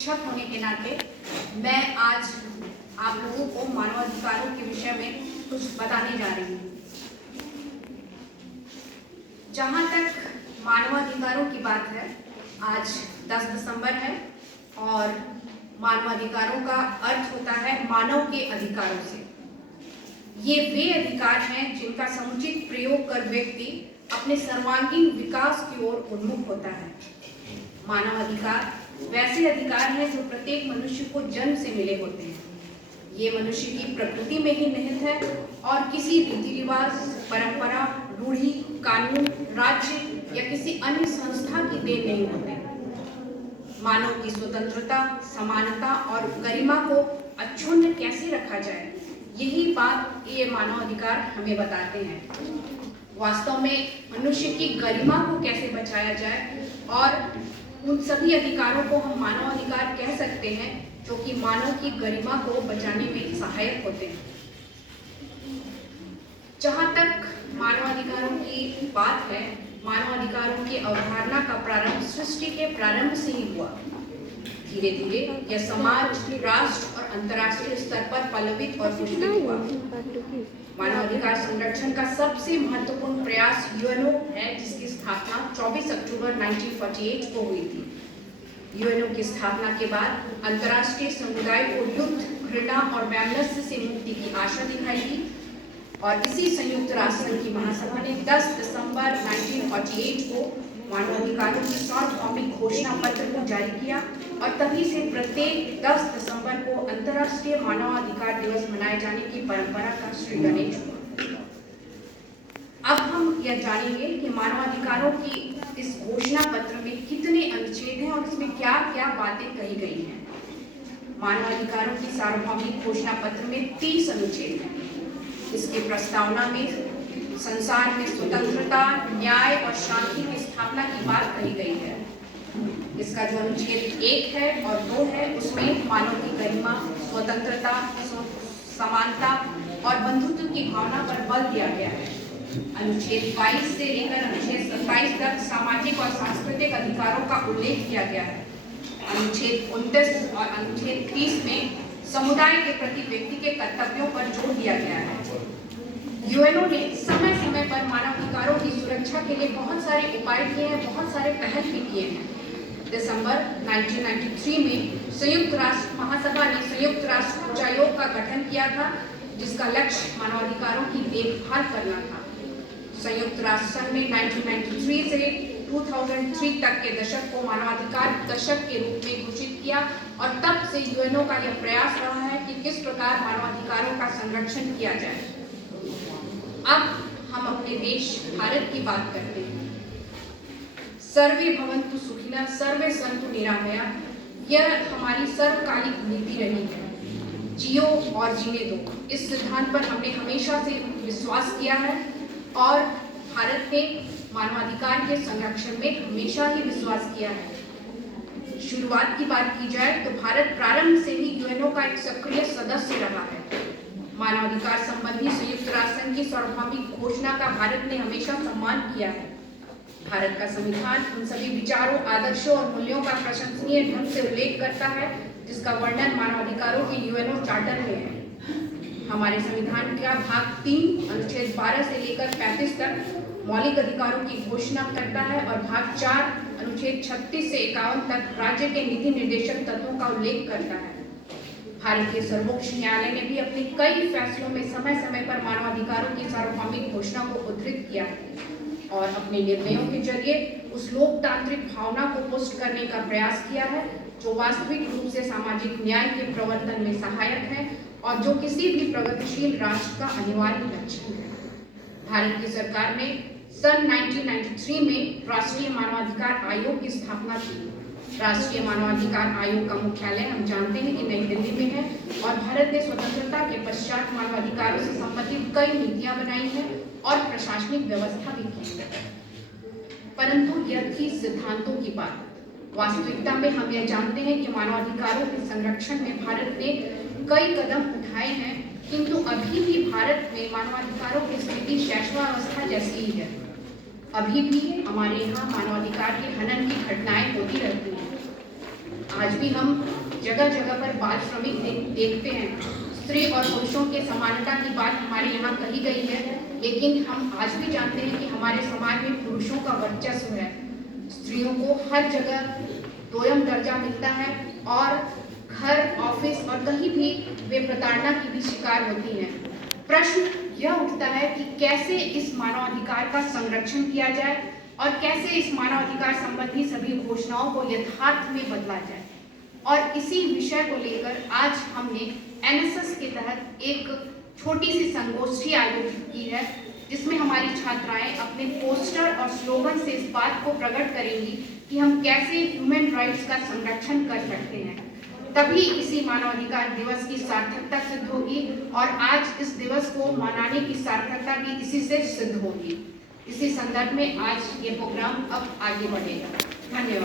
शिक्षक होने के नाते मैं आज आप लोगों को मानवाधिकारों के विषय में कुछ बताने जा रही हूँ। जहाँ तक मानवाधिकारों की बात है, आज 10 दिसंबर है और मानवाधिकारों का अर्थ होता है मानव के अधिकारों से। ये वे अधिकार हैं जिनका समुचित प्रयोग कर व्यक्ति अपने सर्वांगीण विकास की ओर उन्मुख होता है। मानव अधिकार वैसे अधिकार हैं जो प्रत्येक मनुष्य को जन्म से मिले होते हैं। ये मनुष्य की प्रकृति में ही निहित है और किसी रीति रिवाज, परंपरा, रूढ़ि, कानून, राज्य या किसी अन्य संस्था की देन नहीं होते। मानव की स्वतंत्रता, समानता और गरिमा को अक्षुण्ण कैसे रखा जाए, यही बात ये मानव अधिकार हमें बताते हैं। वास्तव में मनुष्य की गरिमा को कैसे बचाया जाए और उन सभी अधिकारों को हम मानव अधिकार कह सकते हैं जो कि मानव की गरिमा को बचाने में सहायक होते हैं। जहाँ तक मानवाधिकारों की बात है, मानवाधिकारों की अवधारणा का प्रारंभ सृष्टि के प्रारंभ से ही हुआ। धीरे धीरे यह समाज, राष्ट्र और अंतर्राष्ट्रीय स्तर पर पल्लवित और पुष्पित हुआ। मानवाधिकार संरक्षण का सबसे महत्वपूर्ण प्रयास यूएनओ है, जिसकी स्थापना 24 अक्टूबर 1948 को हुई थी। यूएनओ की स्थापना के बाद अंतर्राष्ट्रीय समुदाय को युद्ध, घृणा और वैमनस्य से मुक्ति की आशा दिखाई दी और इसी संयुक्त राष्ट्र संघ की महासभा ने 10 दिसंबर 1948 को मानवाधिकारों की सार्वभौमिक घोषणा पत्र को जारी किया और तभी से प्रत्येक 10 दिसंबर को अंतर्राष्ट्रीय मानवाधिकार दिवस मनाए जाने की परंपरा का श्री गणेश हुआ। अब हम यह जानेंगे कि मानवाधिकारों की इस घोषणा पत्र में कितने अनुच्छेद हैं और इसमें क्या क्या बातें कही गई हैं। मानवाधिकारों की सार्वभौमिक घोषणा पत्र में 30 अनुच्छेद हैं। इसके प्रस्तावना में संसार में स्वतंत्रता, न्याय और शांति की स्थापना की बात कही गई है। इसका जो अनुच्छेद 1 है और 2 है, उसमें मानव की गरिमा, स्वतंत्रता, समानता और बंधुत्व की भावना पर बल दिया गया है। अनुच्छेद 22 से लेकर अनुच्छेद 27 तक सामाजिक और सांस्कृतिक अधिकारों का उल्लेख किया गया है। अनुच्छेद 29 और अनुच्छेद 30 में समुदाय के प्रति व्यक्ति के कर्तव्यों पर जोर दिया गया है। यूएनओ ने समय समय पर मानवाधिकारों की सुरक्षा के लिए बहुत सारे उपाय किए हैं, बहुत सारे पहल भी किए हैं। दिसंबर 1993 में संयुक्त राष्ट्र महासभा ने संयुक्त राष्ट्र उच्चायोग का गठन किया था, जिसका लक्ष्य मानवाधिकारों की देखभाल करना था। संयुक्त राष्ट्र संघ ने 1993 से 2003 तक के दशक को मानवाधिकार दशक के रूप में घोषित किया और तब से यूएनओ का यह प्रयास रहा है कि किस प्रकार मानवाधिकारों का संरक्षण किया जाए। अब हम अपने देश भारत की बात करते हैं। सर्वे भवन्तु सुखिनः, सर्वे सन्तु निरामया, यह हमारी सर्वकालिक नीति रही है। जियो और जीने दो, इस सिद्धांत पर हमने हमेशा से विश्वास किया है और भारत ने मानवाधिकार के संरक्षण में हमेशा ही विश्वास किया है। शुरुआत की बात की जाए तो भारत प्रारंभ से ही यूएनओ का एक सक्रिय सदस्य रहा है। मानवाधिकार संबंधी संयुक्त राष्ट्र संघ की सार्वभौमिक घोषणा का भारत ने हमेशा सम्मान किया है। भारत का संविधान उन सभी विचारों, आदर्शों और मूल्यों का प्रशंसनीय ढंग से उल्लेख करता है जिसका वर्णन मानवाधिकारों के यूएनओ चार्टर में है। हमारे संविधान का भाग 3 अनुच्छेद 12 से लेकर 35 तक मौलिक अधिकारों की घोषणा करता है और भाग 4 अनुच्छेद 36 से 51 तक राज्य के नीति निर्देशक तत्वों का उल्लेख करता है। भारतीय सर्वोच्च न्यायालय ने भी अपने कई फैसलों में समय समय पर मानवाधिकारों की सार्वभौमिक घोषणा को उद्धृत किया है और अपने निर्णयों के जरिए उस लोकतांत्रिक भावना को पुष्ट करने का प्रयास किया है जो वास्तविक रूप से सामाजिक न्याय के प्रवर्तन में सहायक है और जो किसी भी प्रगतिशील राष्ट्र का अनिवार्य लक्षण है। भारत की सरकार ने सन 1993 में राष्ट्रीय मानवाधिकार आयोग की स्थापना की। राष्ट्रीय मानवाधिकार आयोग का मुख्यालय हम जानते हैं कि नई दिल्ली में है और भारत ने स्वतंत्रता के पश्चात मानवाधिकारों से संबंधित कई नीतियां बनाई हैं और प्रशासनिक व्यवस्था भी की है। परंतु यह थी सिद्धांतों की बात। वास्तविकता में हम यह जानते हैं कि मानवाधिकारों के संरक्षण में भारत ने कई कदम उठाए हैं, किंतु अभी भी भारत में मानवाधिकारों की स्थिति शैशवावस्था जैसी ही है। अभी भी हमारे यहाँ मानवाधिकार के हनन की घटनाएं होती रहती हैं। आज भी हम जगह जगह पर बाल श्रमिक देखते हैं। स्त्री और पुरुषों के समानता की बात हमारे यहाँ कही गई है, लेकिन हम आज भी जानते हैं कि हमारे समाज में पुरुषों का वर्चस्व है। स्त्रियों को हर जगह दोयम दर्जा मिलता है और घर, ऑफिस और कहीं भी वे प्रताड़ना की भी शिकार होती हैं। प्रश्न यह उठता है कि कैसे इस मानवाधिकार का संरक्षण किया जाए और कैसे इस मानवाधिकार संबंधी सभी घोषणाओं को यथार्थ में बदला जाए। और इसी विषय को लेकर आज हमने एनएसएस के तहत एक छोटी सी संगोष्ठी आयोजित की है, जिसमें हमारी छात्राएं अपने पोस्टर और स्लोगन से इस बात को प्रकट करेंगी कि हम कैसे ह्यूमन राइट्स का संरक्षण कर सकते हैं। तभी इसी मानवाधिकार दिवस की सार्थकता सिद्ध होगी और आज इस दिवस को मनाने की सार्थकता भी इसी से सिद्ध होगी। इसी संदर्भ में आज ये प्रोग्राम अब आगे बढ़ेगा। धन्यवाद।